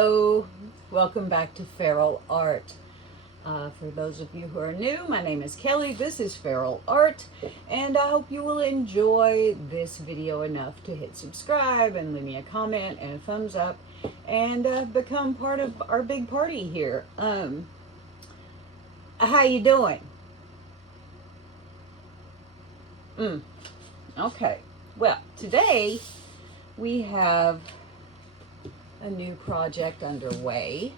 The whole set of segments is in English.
Hello, welcome back to Feral Art. For those of you who are new, my name is Kelly. This is Feral Art, and I hope you will enjoy this video enough to hit subscribe and leave me a comment and a thumbs up and become part of our big party here. How you doing? Okay, well, today we have a new project underway.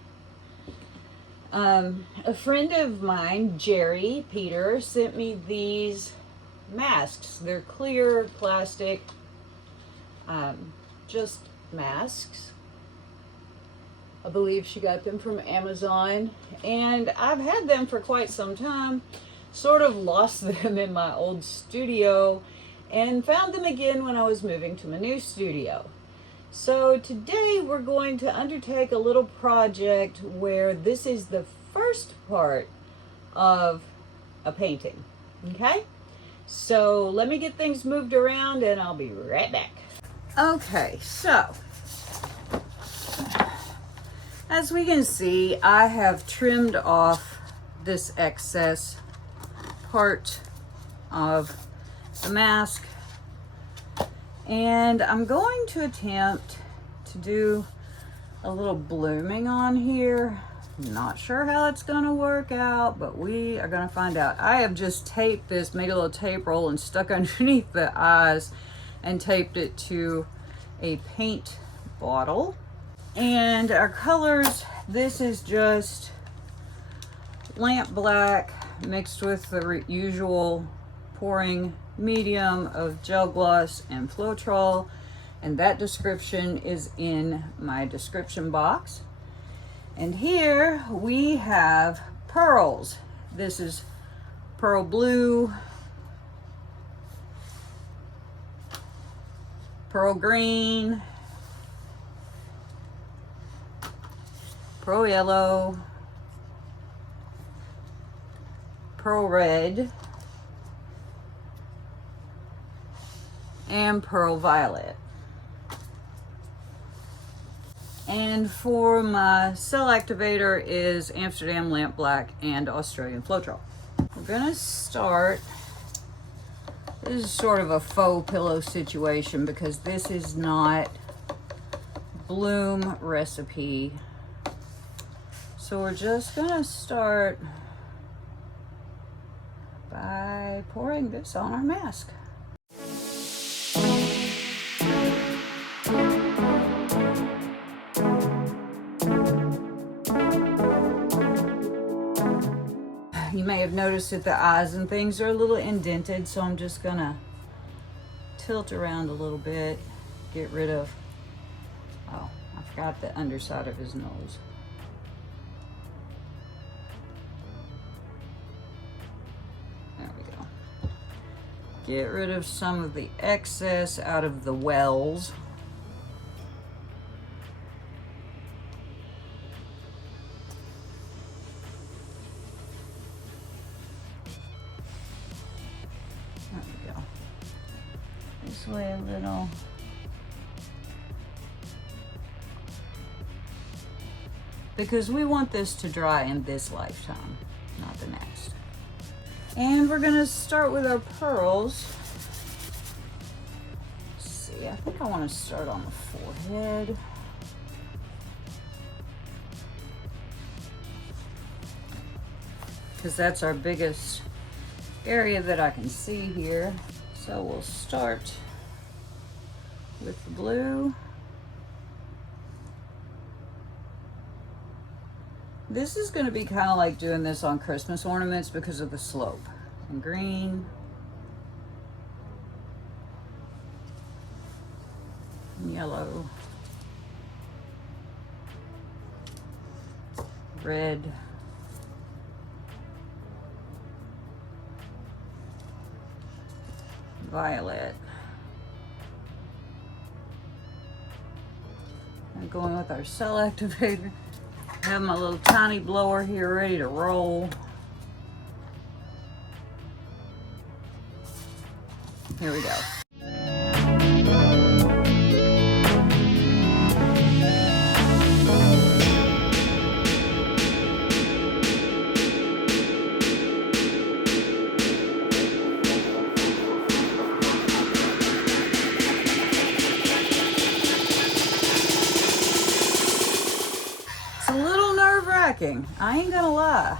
A friend of mine, Gerri Peter, sent me these masks. They're clear plastic, just masks. I believe she got them from Amazon, and I've had them for quite some time. Sort of lost them in my old studio and found them again when I was moving to my new studio. So today we're going to undertake a little project where this is the first part of a painting, okay? So let me get things moved around and I'll be right back. Okay, so as we can see, I have trimmed off this excess part of the mask, and I'm going to attempt to do a little blooming on here. I'm not sure how it's going to work out, but we are going to find out. I have just taped this, made a little tape roll and stuck underneath the eyes and taped it to a paint bottle. And our colors, this is just lamp black mixed with the usual pouring medium of gel gloss and Floetrol, and that description is in my description box. And here we have pearls. This is pearl blue, pearl green, pearl yellow, pearl red, and pearl violet. And for my cell activator is Amsterdam lamp black and Australian Floetrol. We're gonna start, this is sort of a faux pillow situation because this is not bloom recipe. So we're just gonna start by pouring this on our mask. You may have noticed that the eyes and things are a little indented, so I'm just gonna tilt around a little bit, get rid of, oh, I forgot the underside of his nose. There we go. Get rid of some of the excess out of the wells. This way a little. Because we want this to dry in this lifetime, not the next. And we're gonna start with our pearls. Let's see, I think I want to start on the forehead. Because that's our biggest area that I can see here. So we'll start with the blue. This is going to be kind of like doing this on Christmas ornaments because of the slope. And green. And yellow. Red. Violet. And going with our cell activator. I have my little tiny blower here ready to roll. Here we go. wracking. I ain't gonna lie.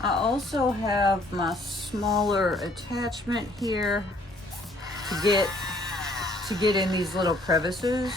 I also have my smaller attachment here to get in these little crevices.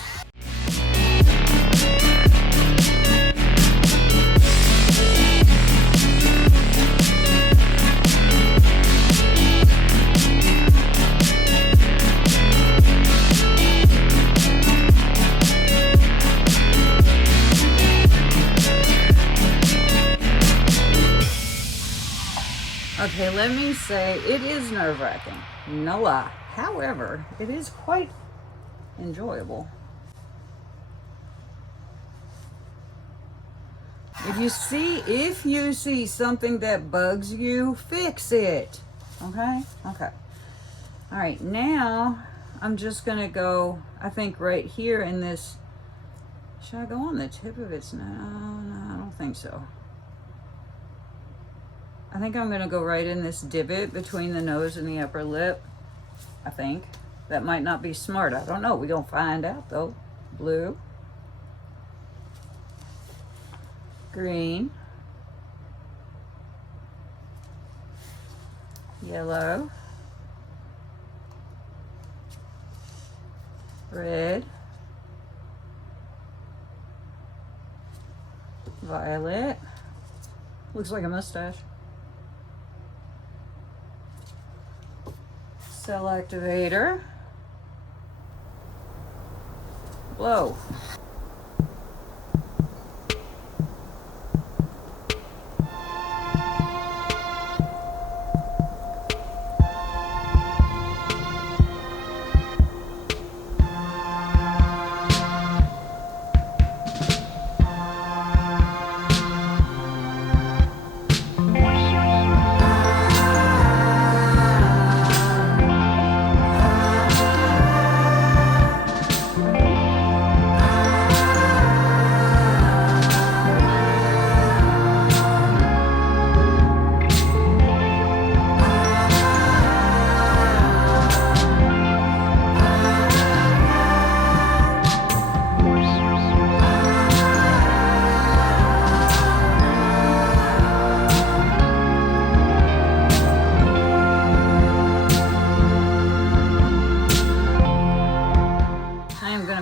Okay, let me say, it is nerve-wracking, no lie. However, it is quite enjoyable. If you see something that bugs you, fix it. Okay? Okay. All right, now I'm just gonna go, I think right here in this, should I go on the tip of its nose? No, I don't think so. I think I'm gonna go right in this divot between the nose and the upper lip. I think. That might not be smart. I don't know. We're gonna find out though. Blue. Green. Yellow. Red. Violet. Looks like a mustache. Cell activator. Blow.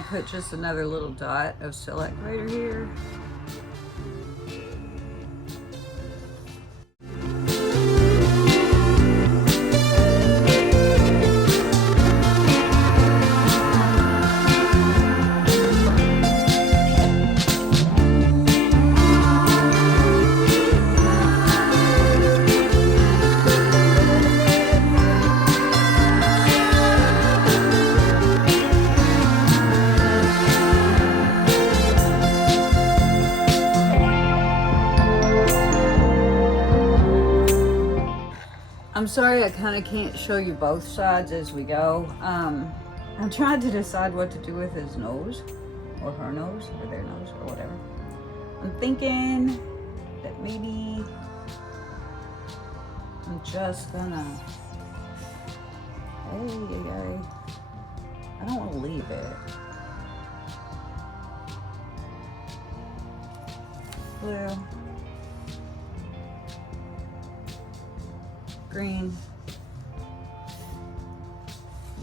Put just another little dot of cell activator here. I'm sorry I kind of can't show you both sides as we go. I'm trying to decide what to do with his nose, or her nose, or their nose, or whatever. I'm thinking that maybe I'm just gonna, I don't want to leave it. Blue. Green,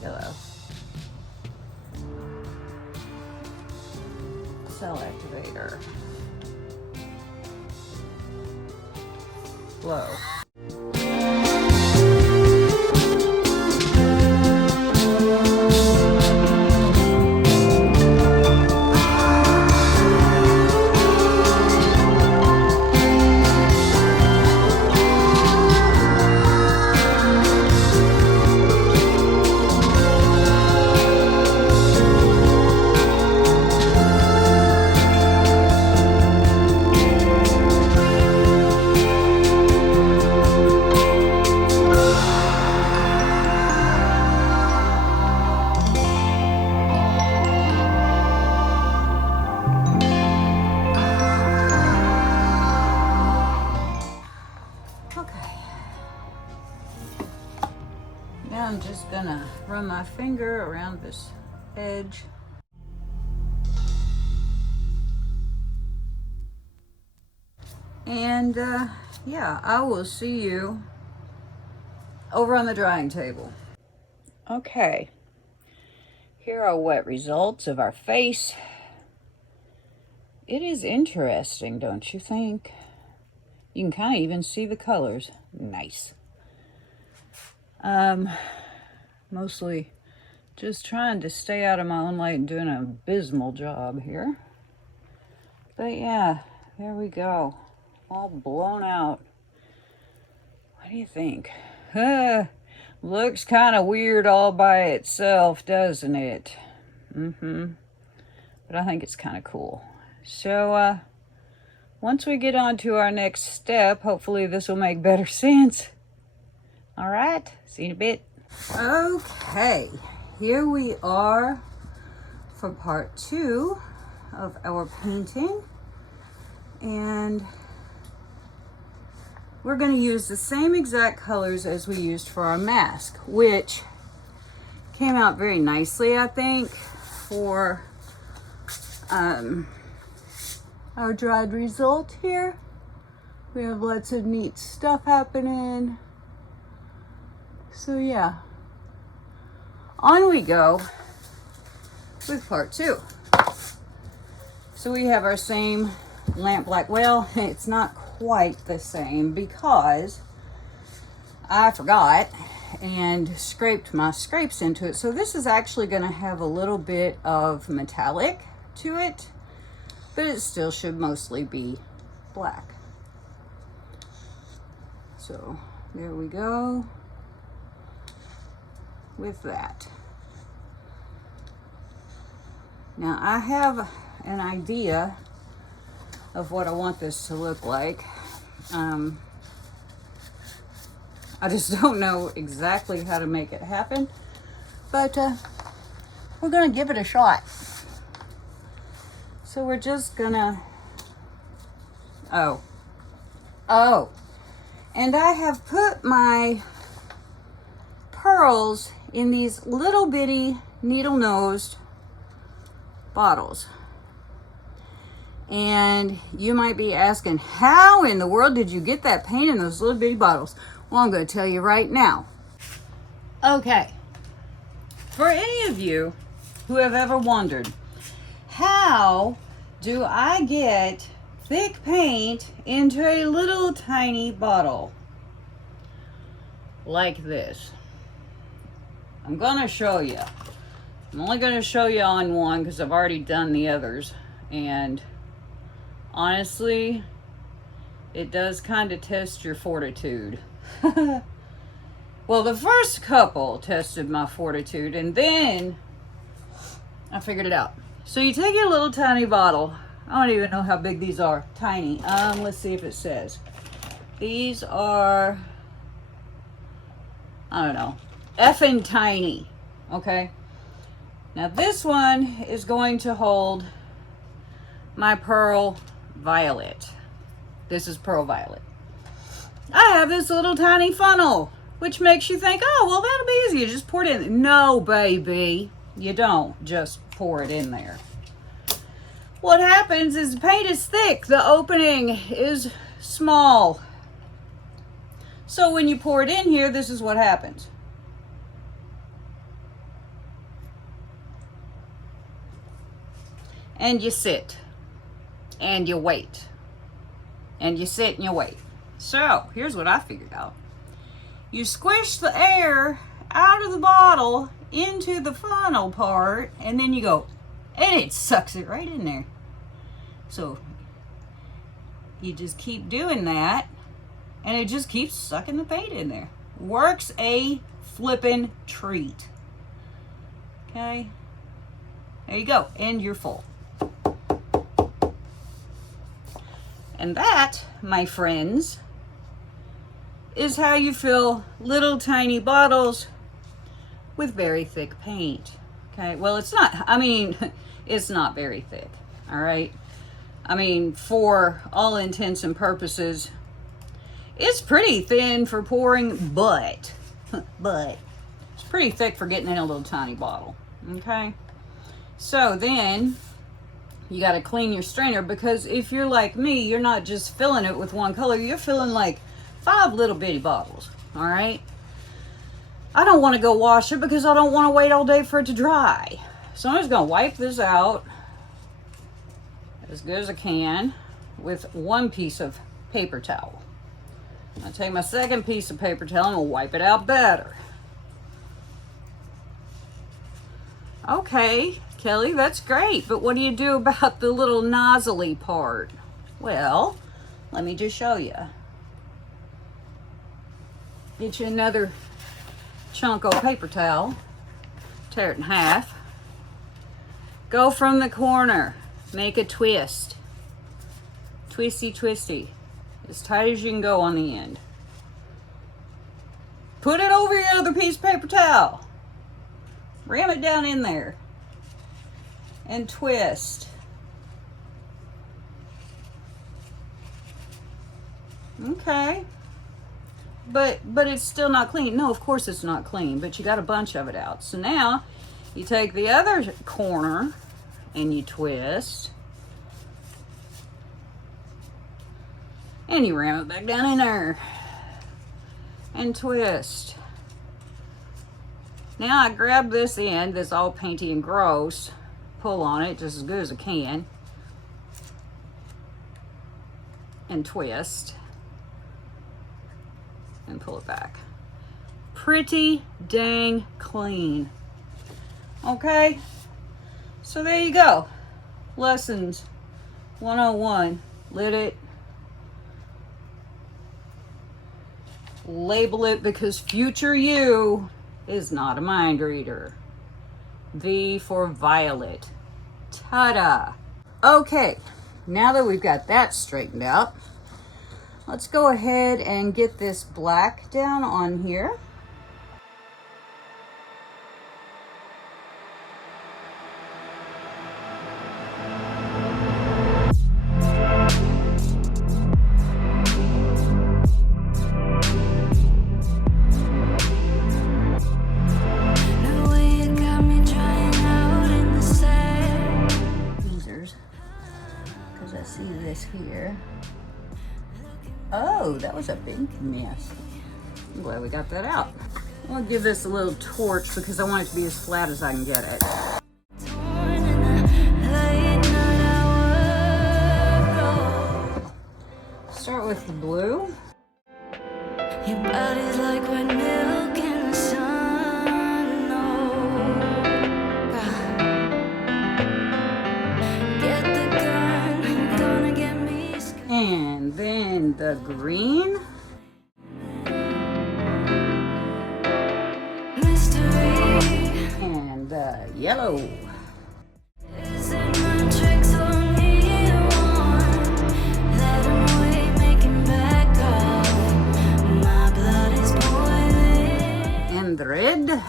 yellow, cell activator, blow. Now I'm just gonna run my finger around this edge. And yeah, I will see you over on the drying table. Okay, here are wet results of our face. It is interesting, don't you think? You can kind of even see the colors. Nice. Mostly just trying to stay out of my own light and doing an abysmal job here. But yeah, there we go. All blown out. What do you think? Looks kind of weird all by itself, doesn't it? But I think it's kind of cool. So, once we get on to our next step, hopefully this will make better sense. All right, see you in a bit. Okay, here we are for part 2 of our painting. And we're going to use the same exact colors as we used for our mask, which came out very nicely, I think, for our dried result here. We have lots of neat stuff happening. So yeah, on we go with part 2. So we have our same lamp black. Well, it's not quite the same because I forgot and scraped my scrapes into it. So this is actually going to have a little bit of metallic to it, but it still should mostly be black. So there we go with that. Now I have an idea of what I want this to look like. I just don't know exactly how to make it happen, but we're gonna give it a shot. So we're just gonna, oh, and I have put my pearls in these little bitty needle-nosed bottles. And you might be asking, how in the world did you get that paint in those little bitty bottles? Well, I'm going to tell you right now. Okay, for any of you who have ever wondered, how do I get thick paint into a little tiny bottle like this? I'm going to show you. I'm only going to show you on one because I've already done the others, and honestly, it does kind of test your fortitude. Well, the first couple tested my fortitude, and then I figured it out. So you take your little tiny bottle. I don't even know how big these are. Tiny. Let's see if it says. These are, I don't know, effing tiny. Okay. Now this one is going to hold my Pearl Violet. This is Pearl Violet. I have this little tiny funnel, which makes you think, oh, well, that'll be easy. You just pour it in. No, baby, you don't just pour it in there. What happens is the paint is thick. The opening is small. So when you pour it in here, this is what happens. And you sit. And you wait. And you sit and you wait. So, here's what I figured out. You squish the air out of the bottle into the funnel part, and then you go, and it sucks it right in there. So, you just keep doing that, and it just keeps sucking the paint in there. Works a flippin' treat. Okay? There you go, and you're full. And that, my friends, is how you fill little tiny bottles with very thick paint. Okay, well, it's not, I mean, it's not very thick, all right? I mean, for all intents and purposes, it's pretty thin for pouring, but it's pretty thick for getting in a little tiny bottle, okay? So then, you got to clean your strainer, because if you're like me, you're not just filling it with one color, you're filling like 5 little bitty bottles. All right. I don't want to go wash it because I don't want to wait all day for it to dry. So I'm just going to wipe this out as good as I can with one piece of paper towel. I'll take my second piece of paper towel and we'll wipe it out better. Okay, Kelly, that's great, but what do you do about the little nozzly part? Well, let me just show you. Get you another chunk of paper towel, tear it in half, go from the corner, make a twist, twisty twisty, as tight as you can go on the end. Put it over your other piece of paper towel, ram it down in there, and twist. Okay. But it's still not clean. No, of course it's not clean, but you got a bunch of it out. So now you take the other corner and you twist. And you ram it back down in there. And twist. Now I grab this end that's all painty and gross, pull on it just as good as I can, and twist. And pull it back. Pretty dang clean. Okay, so there you go. Lessons 101. Lit it. Label it, because future you is not a mind reader. V for violet. Ta-da. Okay, now that we've got that straightened out, let's go ahead and get this black down on here. Because I see this here. Oh, that was a big mess. I'm glad we got that out. I'll give this a little torch because I want it to be as flat as I can get it. Start with the blue. Your body's like white milk in the sun. Oh, get the gun, I'm gonna get me. And then the green. And the yellow. And the red.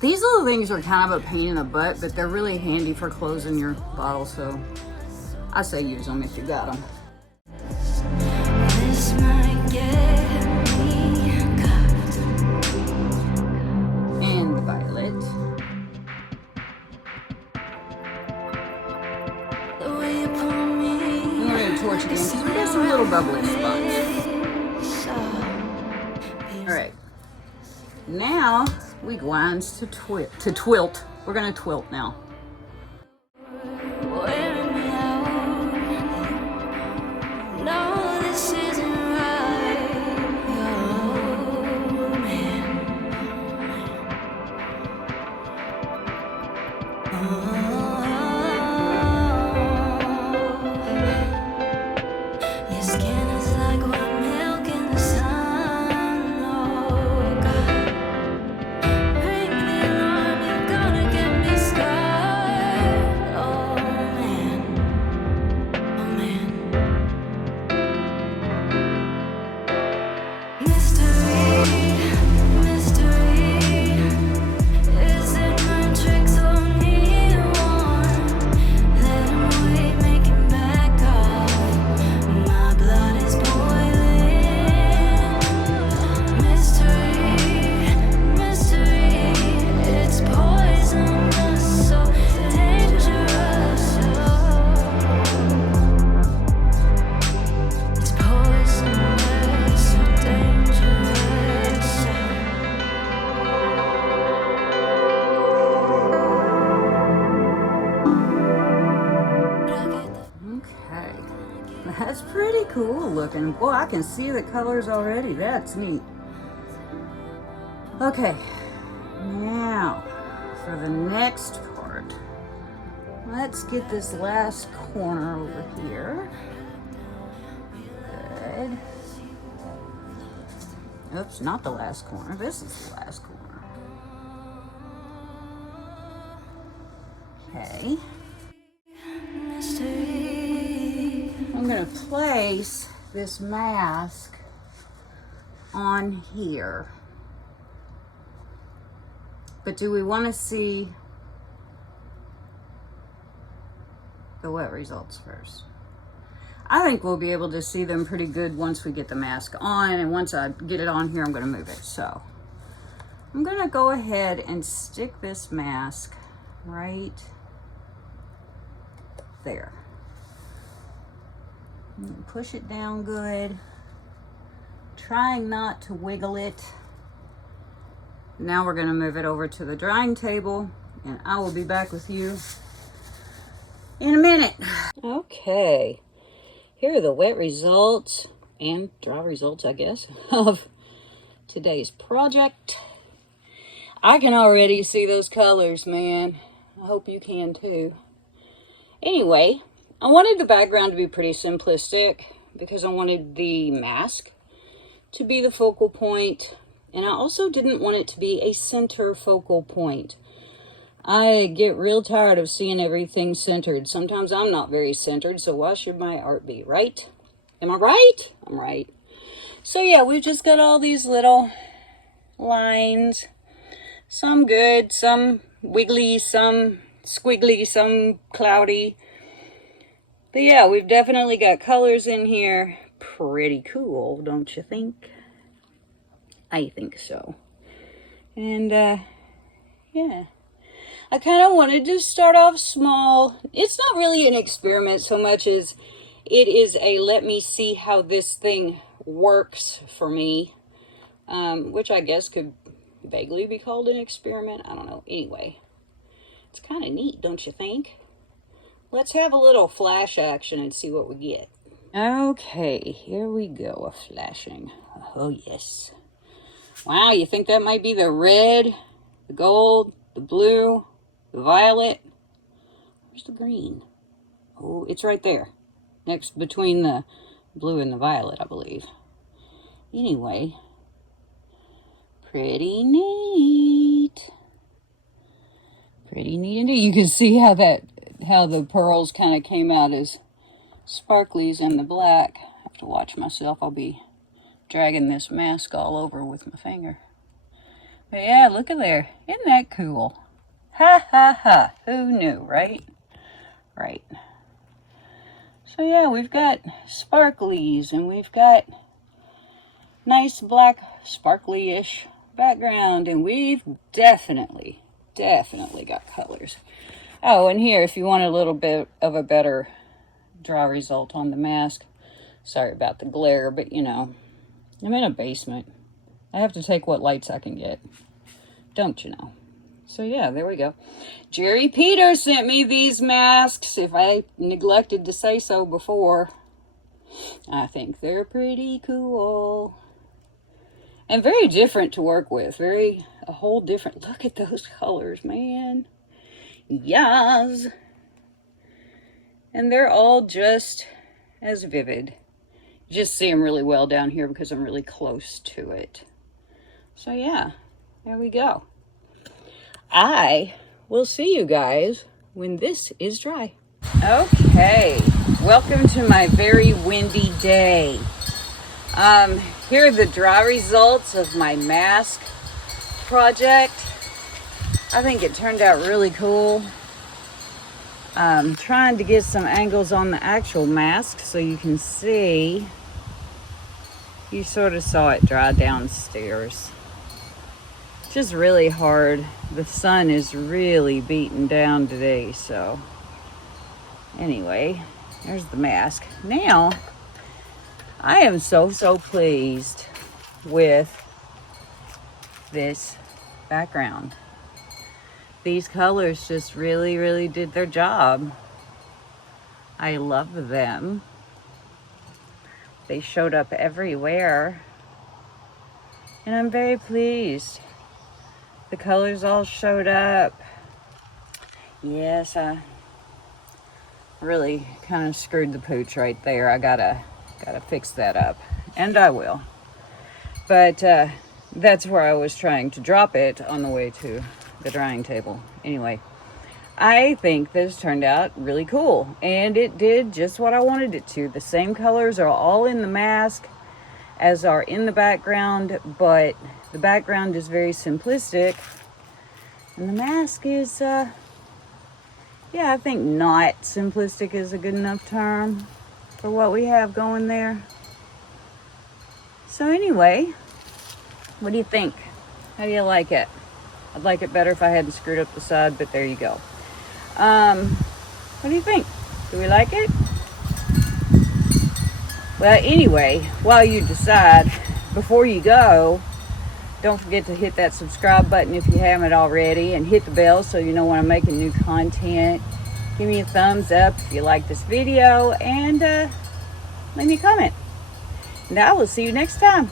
These little things are kind of a pain in the butt, but they're really handy for closing your bottle, so I say use them if you got them. This might get me cuffed. And the violet. The way you pull me. I'm going to torch again because we got some little bubbly spots. Alright. Now we go on to twilt. We're going to twilt now. cool looking. Boy, I can see the colors already. That's neat. Okay, now for the next part, let's get this last corner over here. Good. Oops, not the last corner. This is the last corner. Okay. I'm going to place this mask on here. But do we want to see the wet results first? I think we'll be able to see them pretty good once we get the mask on, and once I get it on here, I'm going to move it. So I'm going to go ahead and stick this mask right there. Push it down good, trying not to wiggle it. Now we're going to move it over to the drying table, and I will be back with you in a minute. Okay, here are the wet results and dry results, I guess, of today's project. I can already see those colors, man. I hope you can too. Anyway, I wanted the background to be pretty simplistic because I wanted the mask to be the focal point, and I also didn't want it to be a center focal point. I get real tired of seeing everything centered. Sometimes I'm not very centered, so why should my art be, right? Am I right? I'm right. So yeah, we've just got all these little lines. Some good, some wiggly, some squiggly, some cloudy. But yeah, we've definitely got colors in here. Pretty cool, don't you think? I think so. And yeah, I kind of wanted to start off small. It's not really an experiment so much as it is a let me see how this thing works for me, which I guess could vaguely be called an experiment. I don't know. Anyway, it's kind of neat, don't you think? Let's have a little flash action and see what we get. Okay, here we go, a flashing. Oh yes. Wow, you think that might be the red, the gold, the blue, the violet? Where's the green? Oh, it's right there. Next between the blue and the violet, I believe. Anyway, pretty neat. Pretty neat indeed. You can see how the pearls kind of came out as sparklies in the black. I have to watch myself. I'll be dragging this mask all over with my finger. But yeah, look at there. Isn't that cool? Ha ha ha. Who knew, right? Right. So yeah, we've got sparklies and we've got nice black sparkly-ish background, and we've definitely got colors. Oh, and here, if you want a little bit of a better dry result on the mask, sorry about the glare, but you know, I'm in a basement. I have to take what lights I can get, don't you know? So yeah, there we go. Gerri Peter sent me these masks, if I neglected to say so before. I think they're pretty cool. And very different to work with. A whole different, look at those colors, man. Yes. And they're all just as vivid. You just see them really well down here because I'm really close to it. So yeah, there we go. I will see you guys when this is dry. Okay, welcome to my very windy day. Here are the dry results of my mask project. I think it turned out really cool. I'm trying to get some angles on the actual mask so you can see. You sort of saw it dry downstairs. It's just really hard. The sun is really beating down today, so anyway, there's the mask. Now, I am so pleased with this background. These colors just really did their job. I love them. They showed up everywhere. And I'm very pleased. The colors all showed up. Yes, I really kind of screwed the pooch right there. I gotta fix that up. And I will. But that's where I was trying to drop it on the way to the drying table. Anyway, I think this turned out really cool. And it did just what I wanted it to. The same colors are all in the mask as are in the background, but the background is very simplistic. And the mask is, yeah, I think not simplistic is a good enough term for what we have going there. So anyway, what do you think? How do you like it? I'd like it better if I hadn't screwed up the side, but there you go. What do you think? Do we like it? Well, anyway, while you decide, before you go, don't forget to hit that subscribe button if you haven't already, and hit the bell so you know when I'm making new content. Give me a thumbs up if you like this video, and leave me a comment. And I will see you next time.